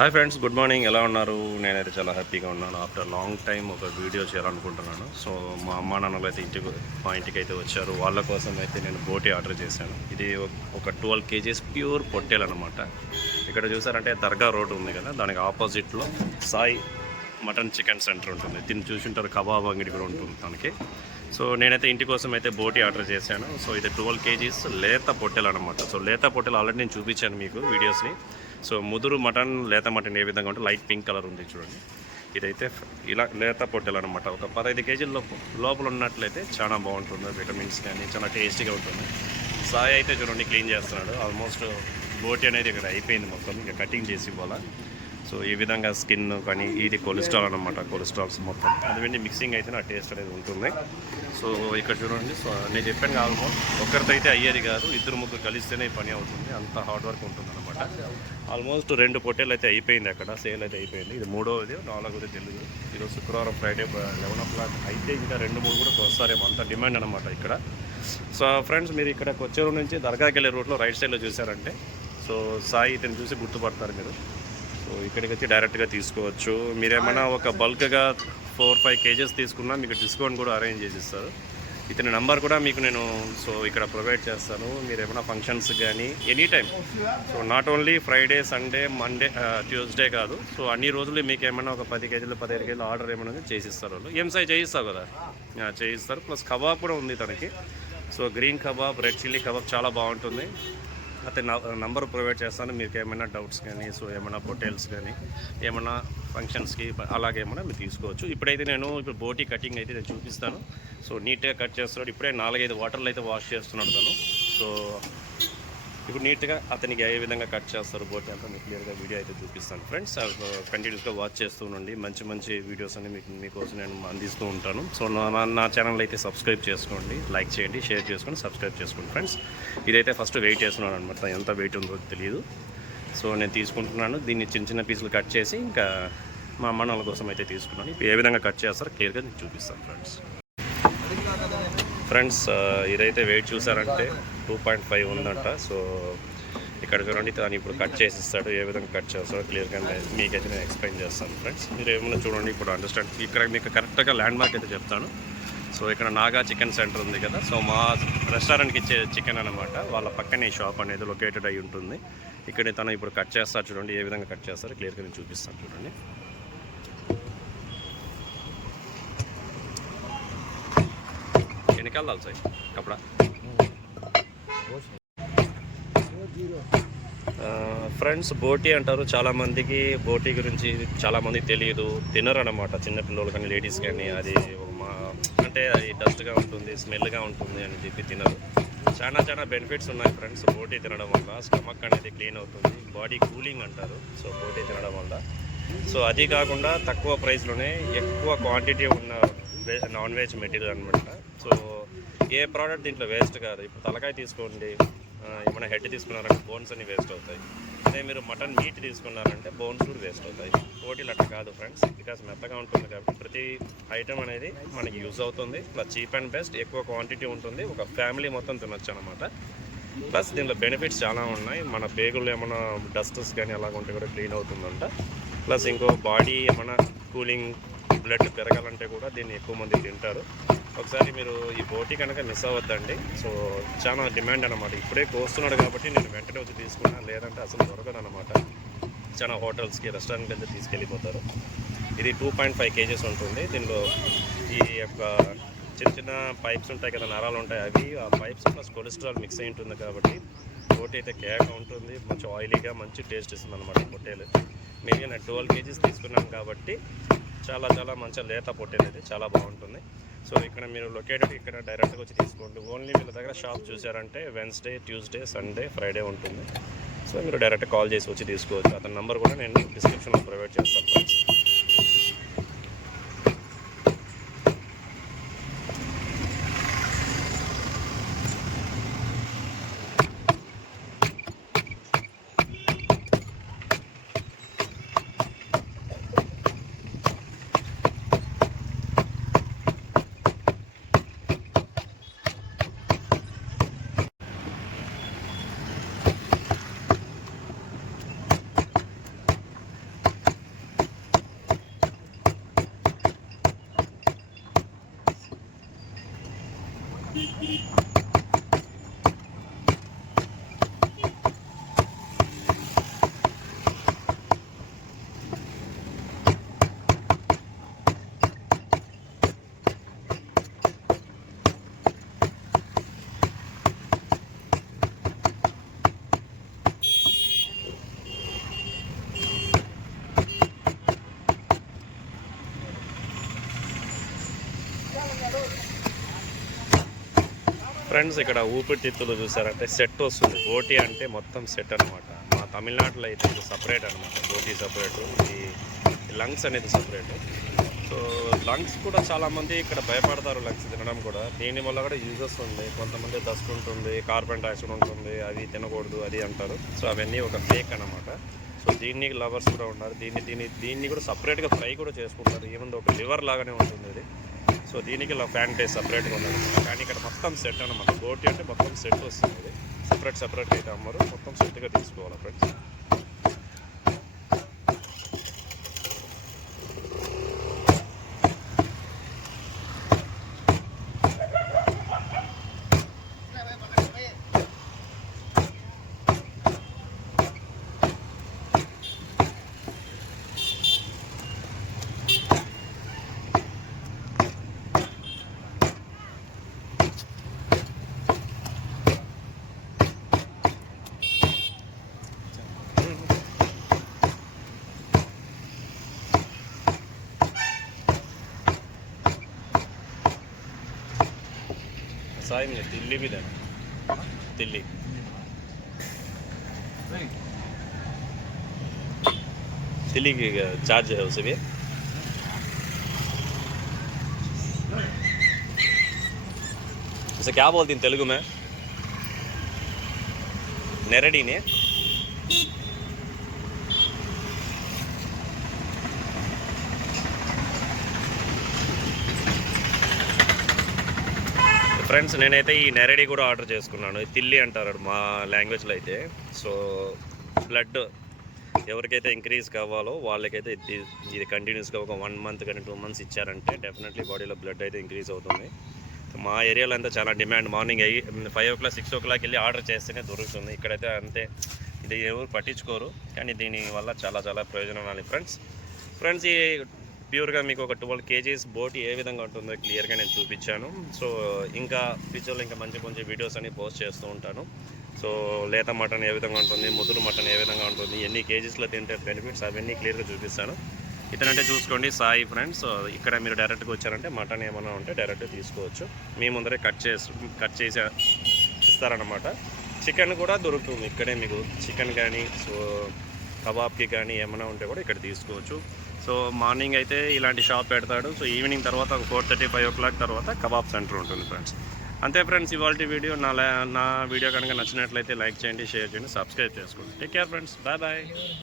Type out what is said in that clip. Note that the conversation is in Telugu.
Hi friends, good morning. ఎలా ఉన్నారు? నేనైతే చాలా హ్యాపీగా ఉన్నాను. ఆఫ్టర్ లాంగ్ టైం ఒక వీడియో చేయాలనుకుంటున్నాను. సో మా అమ్మా నాన్నలు అయితే మా ఇంటికి అయితే వచ్చారు. వాళ్ళ కోసం అయితే నేను బోటి ఆర్డర్ చేశాను. ఇది ఒక 12 kgs ప్యూర్ పొట్టేలు అనమాట. ఇక్కడ చూసారంటే దర్గా రోడ్ ఉంది కదా, దానికి ఆపోజిట్లో సాయి మటన్ చికెన్ సెంటర్ ఉంటుంది. దీన్ని చూసింటారు, కబాబ్ అంగడి కూడా ఉంటుంది దానికి. సో నేనైతే ఇంటి కోసం అయితే బోటి ఆర్డర్ చేశాను. సో ఇది 12 kgs లేత పొట్టెలు అనమాట. సో లేత పొట్టెలు ఆల్రెడీ నేను చూపించాను మీకు వీడియోస్ని. సో ముదురు మటన్, లేత మటన్ ఏ విధంగా ఉంటే లైట్ పింక్ కలర్ ఉంది చూడండి. ఇదైతే ఇలా లేత పొట్టెలు అనమాట. ఒక 15 kg లోపల ఉన్నట్లయితే చాలా బాగుంటుంది. విటమిన్స్ కానీ చాలా టేస్టీగా ఉంటుంది. సాయి అయితే చూడండి క్లీన్ చేస్తున్నాడు. ఆల్మోస్ట్ బోటి అనేది ఇక్కడ అయిపోయింది మొత్తం, ఇంకా కటింగ్ చేసి ఇవ్వాలా. సో ఈ విధంగా స్కిన్ కానీ ఇది కొలెస్ట్రాల్ అనమాట, కొలెస్ట్రాల్స్ మొత్తం అదివన్నీ మిక్సింగ్ అయితే నా టేస్ట్ అనేది ఉంటుంది. సో ఇక్కడ చూడండి. సో నేను చెప్పాను ఆల్మోస్ట్ ఒక్కరితో అయితే అయ్యేది కాదు, ఇద్దరు ముగ్గురు కలిస్తేనే పని అవుతుంది. అంత హార్డ్ వర్క్ ఉంటుంది అనమాట. ఆల్మోస్ట్ 2 పొట్టేలు అయితే అయిపోయింది, అక్కడ సేల్ అయితే అయిపోయింది. ఇది 3వది, 4వది తెలియదు. ఈరోజు శుక్రవారం, ఫ్రైడే 11 o'clock అయితే ఇంకా 2-3 కూడా వస్తారేమో, అంత డిమాండ్ అనమాట ఇక్కడ. సో ఫ్రెండ్స్, మీరు ఇక్కడ కొచ్చేరు నుంచి దర్గాకి వెళ్ళే రూట్లో రైట్ సైడ్లో చూసారంటే సో సాయి ఇతను చూసి గుర్తుపడతారు మీరు. సో ఇక్కడికి వచ్చి డైరెక్ట్గా తీసుకోవచ్చు. మీరేమైనా ఒక బల్క్గా 4-5 kgs తీసుకున్నా మీకు డిస్కౌంట్ కూడా అరేంజ్ చేసి ఇస్తారు. ఇతని నెంబర్ కూడా మీకు నేను సో ఇక్కడ ప్రొవైడ్ చేస్తాను. మీరు ఏమైనా ఫంక్షన్స్ కానీ any time, so not only Friday, Sunday, Monday, Tuesday కాదు. సో అన్ని రోజులు మీకు ఏమైనా ఒక 10 kgs 15 kgs ఆర్డర్ ఏమైనా చేసిస్తారు వాళ్ళు. ఏం సై చేయిస్తావు కదా, చేయిస్తారు. ప్లస్ కబాబ్ కూడా ఉంది తనకి. So green kebab, red chilli kebab చాలా బాగుంటుంది. అయితే నంబర్ ప్రొవైడ్ చేస్తాను. మీకు ఏమైనా డౌట్స్ కానీ, సో ఏమైనా హోటల్స్ కానీ, ఏమైనా ఫంక్షన్స్కి అలాగే ఏమైనా మీరు తీసుకోవచ్చు. ఇప్పుడైతే నేను బోటి కటింగ్ అయితే నేను చూపిస్తాను. సో నీట్గా కట్ చేస్తున్నాడు. ఇప్పుడే 4-5 వాటర్లు అయితే వాష్ చేస్తున్నాడు తను. సో ఇప్పుడు నీట్గా అతనికి ఏ విధంగా కట్ చేస్తారు బోటి అంతా మీకు క్లియర్గా వీడియో అయితే చూపిస్తాను. ఫ్రెండ్స్, కంటిన్యూస్గా వాచ్ చేస్తూ ఉండండి. మంచి మంచి వీడియోస్ అన్ని మీకోసం నేను అందిస్తూ ఉంటాను. సో నా ఛానల్ అయితే సబ్స్క్రైబ్ చేసుకోండి, లైక్ చేయండి, షేర్ చేసుకోండి, సబ్స్క్రైబ్ చేసుకోండి. ఫ్రెండ్స్, ఇదైతే ఫస్ట్ వెయిట్ చేస్తున్నాను అనమాట. ఎంత వెయిట్ ఉందో తెలియదు. సో నేను తీసుకుంటున్నాను. దీన్ని చిన్న చిన్న పీసులు కట్ చేసి ఇంకా మా అమ్మ నాన్నల కోసం అయితే తీసుకున్నాను. ఏ విధంగా కట్ చేస్తారో క్లియర్గా నేను చూపిస్తాను. ఫ్రెండ్స్, ఇదైతే వెయిట్ చూసారంటే 2.5 ఉందంట. సో ఇక్కడ చూడండి, తను ఇప్పుడు కట్ చేసిస్తాడు. ఏ విధంగా కట్ చేస్తాడో క్లియర్గా మీకైతే నేను ఎక్స్ప్లెయిన్ చేస్తాను. ఫ్రెండ్స్, మీరు ఏమైనా చూడండి, ఇప్పుడు అండర్స్టాండ్. ఇక్కడ మీకు కరెక్ట్గా ల్యాండ్ మార్క్ అయితే చెప్తాను. సో ఇక్కడ నాగా చికెన్ సెంటర్ ఉంది కదా, సో మా రెస్టారెంట్కి ఇచ్చే చికెన్ అనమాట. వాళ్ళ పక్కనే ఈ షాప్ అనేది లొకేటెడ్ అయి ఉంటుంది. ఇక్కడ తను ఇప్పుడు కట్ చేస్తారు చూడండి. ఏ విధంగా కట్ చేస్తారో క్లియర్గా నేను చూపిస్తాను చూడండి. निकाल दाल सही कपड़ा. ఫ్రెండ్స్, బోటీ అంటారు. చాలామందికి బోటీ గురించి చాలామందికి తెలియదు, తినరు అనమాట. చిన్నపిల్లలు కానీ లేడీస్ కానీ అది అంటే అది డస్ట్గా ఉంటుంది, స్మెల్గా ఉంటుంది అని చెప్పి తినరు. చాలా బెనిఫిట్స్ ఉన్నాయి ఫ్రెండ్స్ బోటీ తినడం వల్ల. స్టమక్ అనేది క్లీన్ అవుతుంది, బాడీ కూలింగ్ అంటారు. సో బోటీ తినడం వల్ల. సో అది కాకుండా తక్కువ ప్రైస్లోనే ఎక్కువ క్వాంటిటీ ఉన్న నాన్ వెజ్ మెటీరియల్ అనమాట. సో ఏ ప్రోడక్ట్ దీంట్లో వేస్ట్ కాదు. ఇప్పుడు తలకాయ తీసుకోండి, ఏమైనా హెడ్ తీసుకున్నారంటే బోన్స్ అన్ని వేస్ట్ అవుతాయి. అదే మీరు మటన్ మీట్ తీసుకున్నారంటే బోన్స్ కూడా వేస్ట్ అవుతాయి. బోటీలు అట్లా కాదు ఫ్రెండ్స్, బికాస్ మెత్తగా ఉంటుంది కాబట్టి ప్రతి ఐటమ్ అనేది మనకి యూజ్ అవుతుంది. ప్లస్ చీప్ అండ్ బెస్ట్, ఎక్కువ క్వాంటిటీ ఉంటుంది. ఒక ఫ్యామిలీ మొత్తం తినొచ్చు అనమాట. ప్లస్ దీంట్లో బెనిఫిట్స్ చాలా ఉన్నాయి. మన పేగులు ఏమైనా డస్ట్స్ కానీ అలాగ ఉంటే కూడా క్లీన్ అవుతుందంట. ప్లస్ ఇంకో బాడీ ఏమైనా కూలింగ్, బ్లడ్ పెరగాలంటే కూడా దీన్ని ఎక్కువ మంది తింటారు. ఒకసారి మీరు ఈ బోటీ కనుక మిస్ అవ్వద్దండి. సో చాలా డిమాండ్ అనమాట. ఇప్పుడే కోస్తున్నాడు కాబట్టి నేను వెంటనే వచ్చి తీసుకున్నాను, లేదంటే అసలు దొరకదు అనమాట. చాలా హోటల్స్కి, రెస్టారెంట్కి అయితే తీసుకెళ్ళిపోతారు. ఇది 2.5 kgs ఉంటుంది. దీనిలో ఈ యొక్క చిన్న పైప్స్ ఉంటాయి కదా, నరాలు ఉంటాయి, అవి ఆ పైప్స్ ప్లస్ కొలెస్ట్రాల్ మిక్స్ అయి ఉంటుంది కాబట్టి బోటీ అయితే కేక ఉంటుంది. మంచి ఆయిలీగా మంచి టేస్ట్ ఇస్తుంది అనమాట పొట్టేలు. మేబీ నేను 12 kgs తీసుకున్నాను కాబట్టి చాలా మంచి లేత పొట్టేలు అయితే చాలా బాగుంటుంది. సో ఇక్కడ మీరు లొకేటెడ్ ఇక్కడ డైరెక్ట్గా వచ్చి తీసుకోండి. ఓన్లీ వీళ్ళ దగ్గర షాప్ చూసారంటే వెన్స్డే, ట్యూస్డే, సండే, ఫ్రైడే ఉంటుంది. సో మీరు డైరెక్ట్ కాల్ చేసి వచ్చి తీసుకోవచ్చు. అతని నెంబర్ కూడా నేను డిస్క్రిప్షన్లో ప్రొవైడ్ చేస్తాను. ఫ్రెండ్స్ ఇక్కడ ఊపిరితిత్తులు చూసారంటే సెట్ వస్తుంది. బోటి అంటే మొత్తం సెట్ అనమాట. మా తమిళనాడులో అయితే ఇది సపరేట్ అనమాట. బోటి సపరేటు, ఇది లంగ్స్ అనేది సపరేటు. సో లంగ్స్ కూడా చాలామంది ఇక్కడ భయపడతారు లంగ్స్ తినడం కూడా. దీనివల్ల కూడా యూజెస్ ఉంది. కొంతమంది డస్ట్ ఉంటుంది, కార్బన్ డైఆక్సైడ్ ఉంటుంది, అవి తినకూడదు అది అంటారు. సో అవన్నీ ఒక ఫేక్ అనమాట. సో దీన్ని లవర్స్ కూడా ఉన్నారు. దీన్ని కూడా సపరేట్గా ఫ్రై కూడా చేసుకుంటారు. ఏముంది ఒక లివర్ లాగానే ఉంటుంది ఇది. సో దీనికి ఇలా ఫ్యాన్ టేస్ట్ సపరేట్గా ఉన్నది. కానీ ఇక్కడ మొత్తం సెట్ అనమాట. బోటి అంటే మొత్తం సెట్ వస్తుంది. ఇది సపరేట్గా అయితే అమ్మరు, మొత్తం సెట్గా తీసుకోవాలి ఫ్రెండ్స్. साइम दिल्ली भी देना, दिल्ली दिल्ली की चार्ज है उसे भी। उसे क्या बोलती हैं तेलुगु में? नेरेडी ने ఫ్రెండ్స్ నేనైతే ఈ నెరడి కూడా ఆర్డర్ చేసుకున్నాను. తిల్లి అంటారు మా లాంగ్వేజ్లో అయితే. సో బ్లడ్ ఎవరికైతే ఇంక్రీజ్ కావాలో వాళ్ళకైతే ఇది కంటిన్యూస్గా ఒక 1 మంత్ కానీ 2 మంత్స్ ఇచ్చారంటే డెఫినెట్లీ బాడీలో బ్లడ్ అయితే ఇంక్రీజ్ అవుతుంది. మా ఏరియాలో అంతా చాలా డిమాండ్. మార్నింగ్ 5 o'clock 6 o'clock వెళ్ళి ఆర్డర్ చేస్తేనే దొరుకుతుంది. ఇక్కడైతే అంతే, ఇది ఎవరు పట్టించుకోరు. కానీ దీనివల్ల చాలా చాలా ప్రయోజనాలు ఫ్రెండ్స్ ఈ ప్యూర్గా మీకు ఒక 12 kgs బోటి ఏ విధంగా ఉంటుందో క్లియర్గా నేను చూపించాను. సో ఇంకా ఫ్యూచర్లో ఇంకా మంచి మంచి వీడియోస్ అని పోస్ట్ చేస్తూ ఉంటాను. సో లేత మటన్ ఏ విధంగా ఉంటుంది, ముదురు మటన్ ఏ విధంగా ఉంటుంది, ఎన్ని కేజీస్లో తింటే బెనిఫిట్స్ అవన్నీ క్లియర్గా చూపిస్తాను. ఇతనంటే చూసుకోండి సాయి ఫ్రెండ్స్. ఇక్కడ మీరు డైరెక్ట్గా వచ్చారంటే మటన్ ఏమైనా ఉంటే డైరెక్ట్గా తీసుకోవచ్చు. మీ ముందరే కట్ చేసి ఇస్తారనమాట. చికెన్ కూడా దొరుకుతుంది ఇక్కడే మీకు. చికెన్ కానీ సో కబాబ్కి కానీ ఏమైనా ఉంటే కూడా ఇక్కడ తీసుకోవచ్చు. సో మార్నింగ్ అయితే ఇలాంటి షాప్ పెడతాడు. సో ఈవినింగ్ తర్వాత ఒక 4:30 5 o'clock తర్వాత కబాబ్ సెంటర్ ఉంటుంది ఫ్రెండ్స్. అంతే ఫ్రెండ్స్ ఇవాళ వీడియో. నా వీడియో కనుక నచ్చినట్లయితే లైక్ చేయండి, షేర్ చేయండి, సబ్స్క్రైబ్ చేసుకోండి. Take care friends, bye bye.